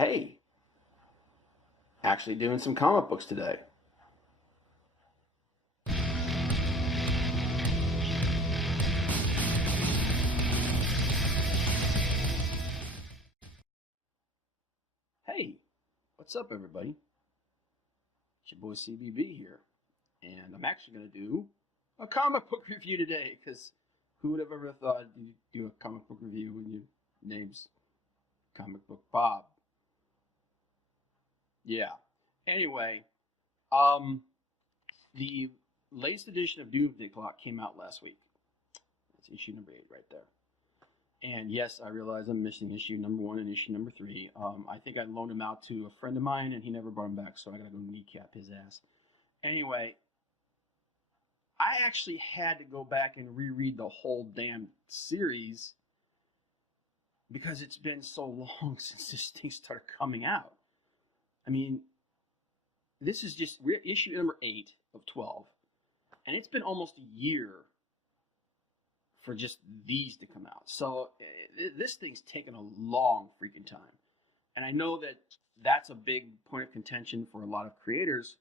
Hey, actually doing some comic books today. Hey, what's up, everybody? It's your boy CBB here, and I'm actually going to do a comic book review today because who would have ever thought you'd do a comic book review when your name's Comic Book Bob? Yeah. Anyway, um, the latest edition of Doomsday Clock came out last week. That's issue number 8 right there. And yes, I realize I'm missing issue number 1 and issue number 3. I think I loaned him out to a friend of mine, and he never brought him back, so I gotta go kneecap his ass. Anyway, I actually had to go back and reread the whole damn series because it's been so long since this thing started coming out. I mean, this is just issue number 8 of 12, and it's been almost a year for just these to come out. So this thing's taken a long freaking time. And I know that that's a big point of contention for a lot of creators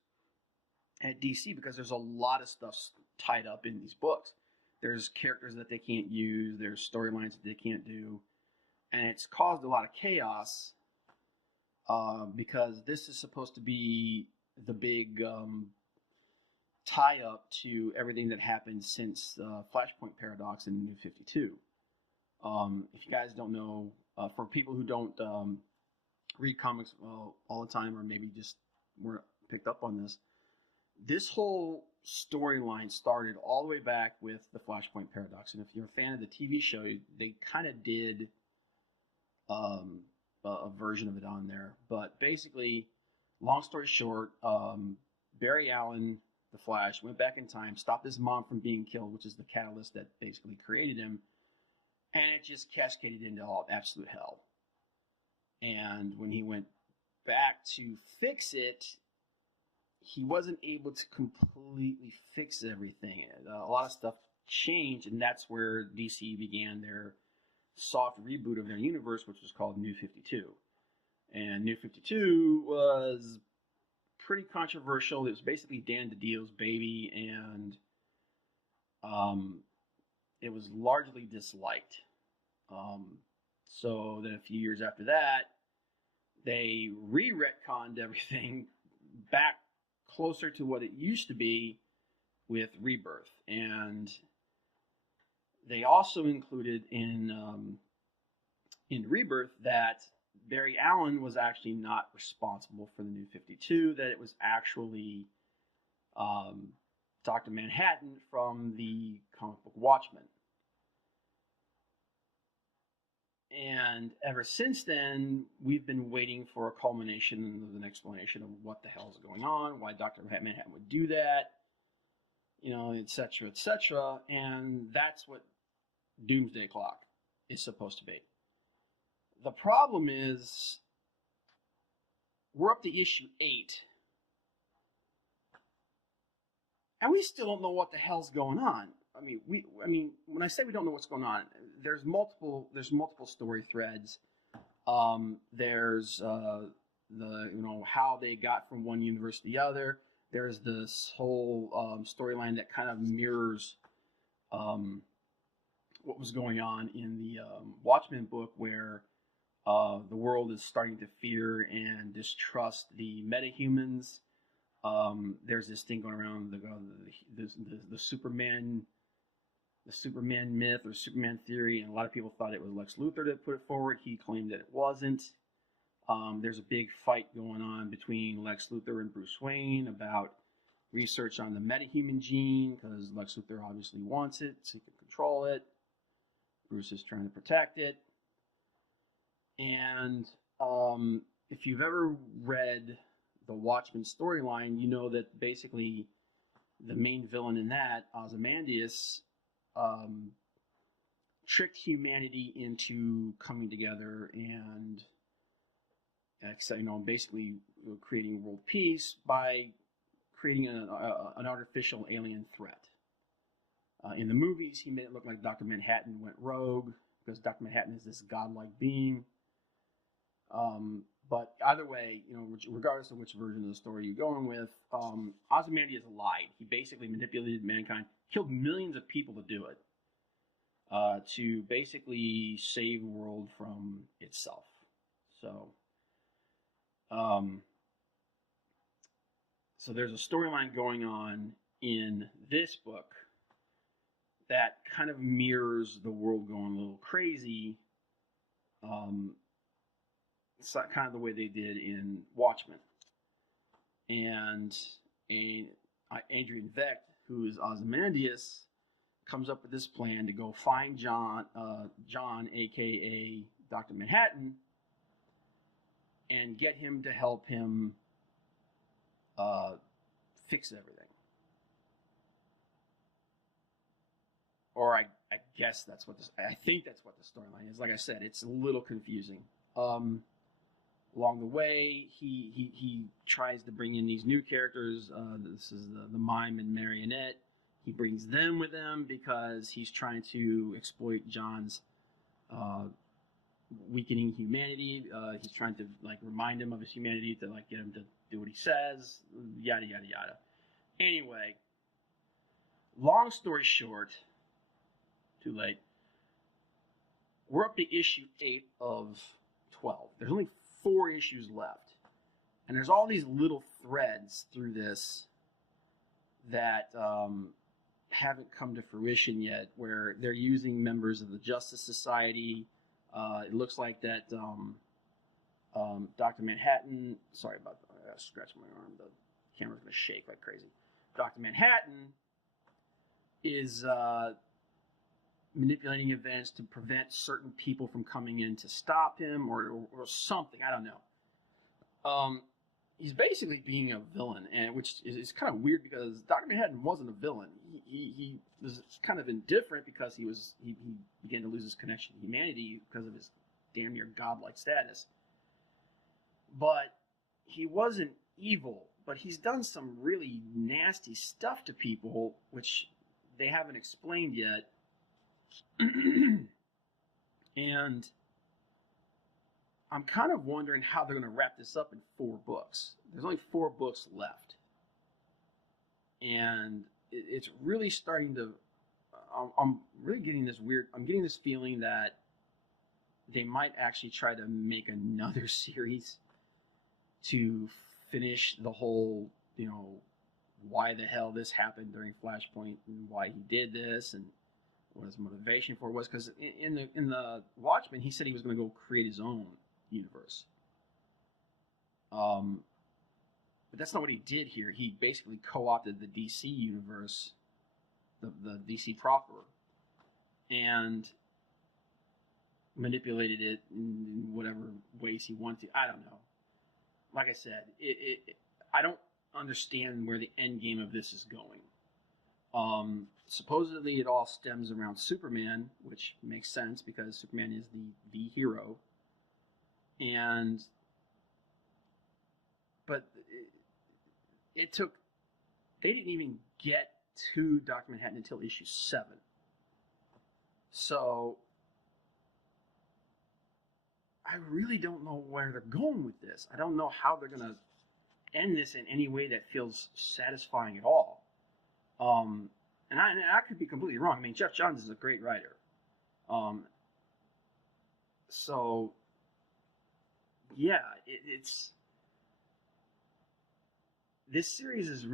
at DC because there's a lot of stuff tied up in these books. There's characters that they can't use, there's storylines that they can't do, and it's caused a lot of chaos because this is supposed to be the big tie up to everything that happened since Flashpoint Paradox in New 52. If you guys don't know, for people who don't read comics all the time, or maybe just weren't picked up on this, this whole storyline started all the way back with the Flashpoint Paradox. And if you're a fan of the TV show, they kind of did a version of it on there. But basically, long story short, Barry Allen, the Flash, went back in time, stopped his mom from being killed, which is the catalyst that basically created him, and it just cascaded into all absolute hell. And when he went back to fix it, he wasn't able to completely fix everything. A lot of stuff changed, and that's where DC began their soft reboot of their universe, which was called New 52. And New 52 was pretty controversial. It was basically Dan DiDio's baby, and it was largely disliked. So then a few years after that, they re-retconned everything back closer to what it used to be with Rebirth. And they also included in Rebirth that Barry Allen was actually not responsible for the New 52, that it was actually Dr. Manhattan from the comic book Watchmen. And ever since then, we've been waiting for a culmination of an explanation of what the hell is going on, why Dr. Manhattan would do that, etc., etc. And that's what Doomsday Clock is supposed to be. The problem is, we're up to issue 8, and we still don't know what the hell's going on. I mean, when I say we don't know what's going on, there's multiple story threads. There's how they got from one universe to the other. There's this whole storyline that kind of mirrors what was going on in the Watchmen book, where the world is starting to fear and distrust the metahumans. There's this thing going around the Superman myth or Superman theory, and a lot of people thought it was Lex Luthor that put it forward. He claimed that it wasn't. There's a big fight going on between Lex Luthor and Bruce Wayne about research on the metahuman gene, because Lex Luthor obviously wants it so he can control it. Bruce is trying to protect it. And if you've ever read the Watchmen storyline, you know that basically the main villain in that, Ozymandias, tricked humanity into coming together and basically creating world peace by creating an artificial alien threat. In the movies, he made it look like Dr. Manhattan went rogue, because Dr. Manhattan is this godlike being. But either way, regardless of which version of the story you're going with, Ozymandias lied. He basically manipulated mankind, killed millions of people to do it, to basically save the world from itself. So, um, so there's a storyline going on in this book that kind of mirrors the world going a little crazy. It's kind of the way they did in Watchmen. And Adrian Vecht, who is Ozymandias, comes up with this plan to go find John, aka Dr. Manhattan, and get him to help him fix everything. Or I guess that's what I think that's what the storyline is. Like I said, it's a little confusing. Along the way, he tries to bring in these new characters. This is the mime and marionette. He brings them with him because he's trying to exploit John's weakening humanity. He's trying to remind him of his humanity to get him to do what he says. Yada yada yada. Anyway, long story short, too late. We're up to issue 8 of 12. There's only 4 issues left. And there's all these little threads through this that haven't come to fruition yet, where they're using members of the Justice Society. It looks like that Dr. Manhattan, sorry about that, I gotta scratch my arm, the camera's gonna shake like crazy. Dr. Manhattan is manipulating events to prevent certain people from coming in to stop him or something. I don't know. He's basically being a villain, and which is kind of weird because Dr. Manhattan wasn't a villain. He was kind of indifferent because he began to lose his connection to humanity because of his damn near godlike status. But he wasn't evil, but he's done some really nasty stuff to people, which they haven't explained yet. And I'm kind of wondering how they're going to wrap this up in 4 books. There's only 4 books left. And it's really starting to... I'm really getting this I'm getting this feeling that they might actually try to make another series to finish the whole, why the hell this happened during Flashpoint and why he did this and what his motivation for it was. Because in the Watchmen, he said he was going to go create his own universe. But that's not what he did here. He basically co-opted the DC universe, the DC proper, and manipulated it in whatever ways he wanted to. I don't know. Like I said, I don't understand where the end game of this is going. Supposedly it all stems around Superman, which makes sense because Superman is the hero. But they didn't even get to Dr. Manhattan until issue 7. So I really don't know where they're going with this. I don't know how they're going to end this in any way that feels satisfying at all. And I could be completely wrong. I mean, Geoff Johns is a great writer. So yeah, it's this series has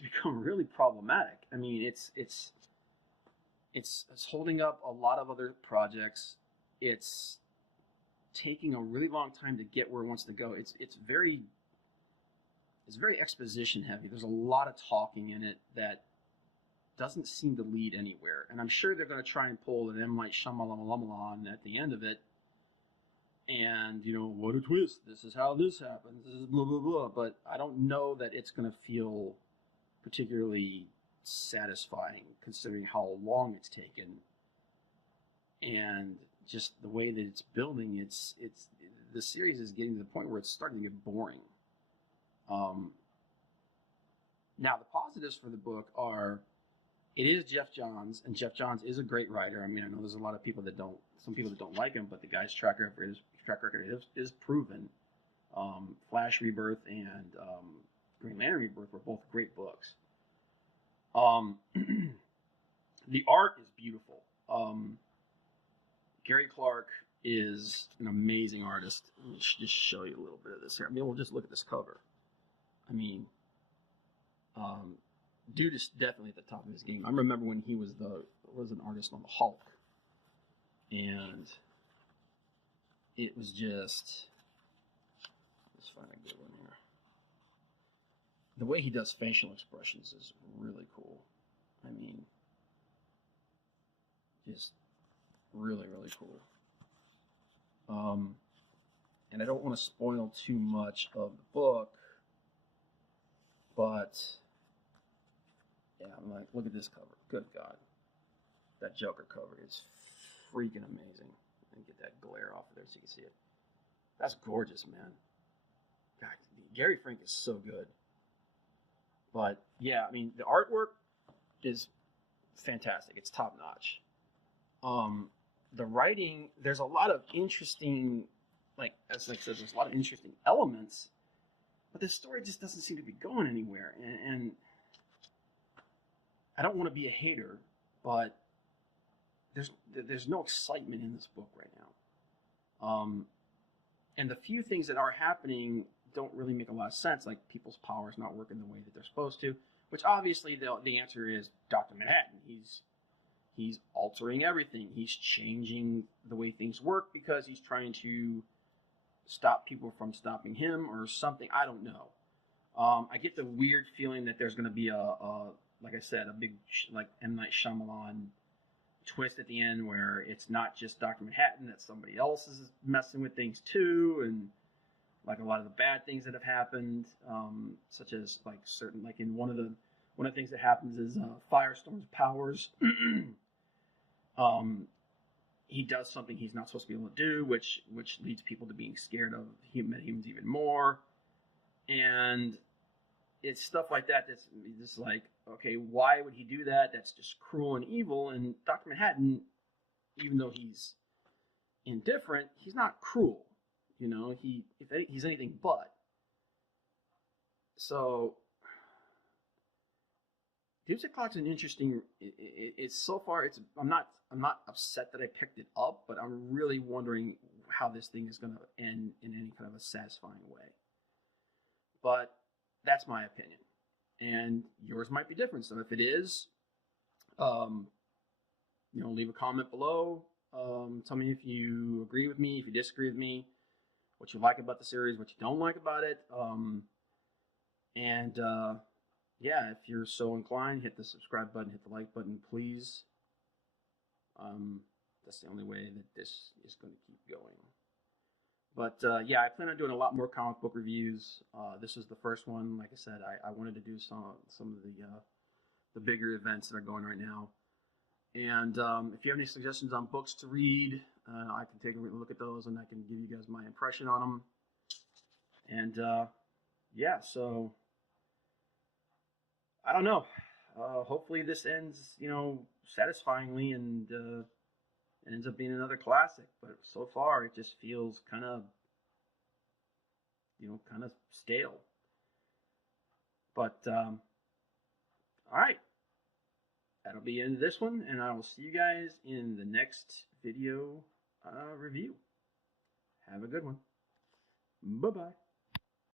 become really problematic. I mean, it's holding up a lot of other projects. It's taking a really long time to get where it wants to go. It's very exposition heavy. There's a lot of talking in it that doesn't seem to lead anywhere. And I'm sure they're going to try and pull an M. Night Shyamalan at the end of it. And, what a twist. This is how this happens. This is blah, blah, blah. But I don't know that it's going to feel particularly satisfying considering how long it's taken. And just the way that it's building, the series is getting to the point where it's starting to get boring. Now, the positives for the book are, it is Geoff Johns, and Geoff Johns is a great writer. I mean, I know there's a lot of people that don't like him, but the guy's track record is proven. Flash Rebirth and Green Lantern Rebirth were both great books. The art is beautiful. Gary Clark is an amazing artist. Let me just show you a little bit of this here. I mean, we'll just look at this cover. I mean, dude is definitely at the top of his game. I remember when he was an artist on the Hulk, and it was just, let's find a good one here. The way he does facial expressions is really cool. I mean, just really, really cool. And I don't want to spoil too much of the book, but yeah, I'm like, look at this cover. Good God. That Joker cover is freaking amazing. Let me get that glare off of there so you can see it. That's gorgeous, man. God, Gary Frank is so good. But yeah, I mean, the artwork is fantastic. It's top notch. The writing, there's a lot of interesting, as I said, there's a lot of interesting elements, but the story just doesn't seem to be going anywhere. And I don't want to be a hater, but there's no excitement in this book right now. And the few things that are happening don't really make a lot of sense, like people's powers not working the way that they're supposed to, which obviously the answer is Dr. Manhattan. He's altering everything. He's changing the way things work because he's trying to stop people from stopping him or something. I don't know. I get the weird feeling that there's going to be like I said, a big like M. Night Shyamalan twist at the end where it's not just Dr. Manhattan, that somebody else is messing with things too, and like a lot of the bad things that have happened, such as like certain, like in one of the things that happens is Firestorm's powers. He does something he's not supposed to be able to do, which leads people to being scared of humans even more, and it's stuff like that that's just like, okay, why would he do that? That's just cruel and evil. And Dr. Manhattan, even though he's indifferent, he's not cruel. You know, he's anything but. So, Doomsday Clock's an interesting. It's so far. I'm not upset that I picked it up, but I'm really wondering how this thing is going to end in any kind of a satisfying way. But that's my opinion, and yours might be different. So if it is, leave a comment below. Tell me if you agree with me, if you disagree with me, what you like about the series, what you don't like about it. Yeah, if you're so inclined, hit the subscribe button, hit the like button, please. That's the only way that this is going to keep going. But yeah, I plan on doing a lot more comic book reviews. This is the first one. Like I said, I wanted to do some of the bigger events that are going right now. And if you have any suggestions on books to read, I can take a look at those and I can give you guys my impression on them. And yeah, so I don't know. Hopefully this ends, satisfyingly and it ends up being another classic. But so far, it just feels kind of stale. But all right. That'll be the end of this one, and I will see you guys in the next video review. Have a good one. Bye-bye.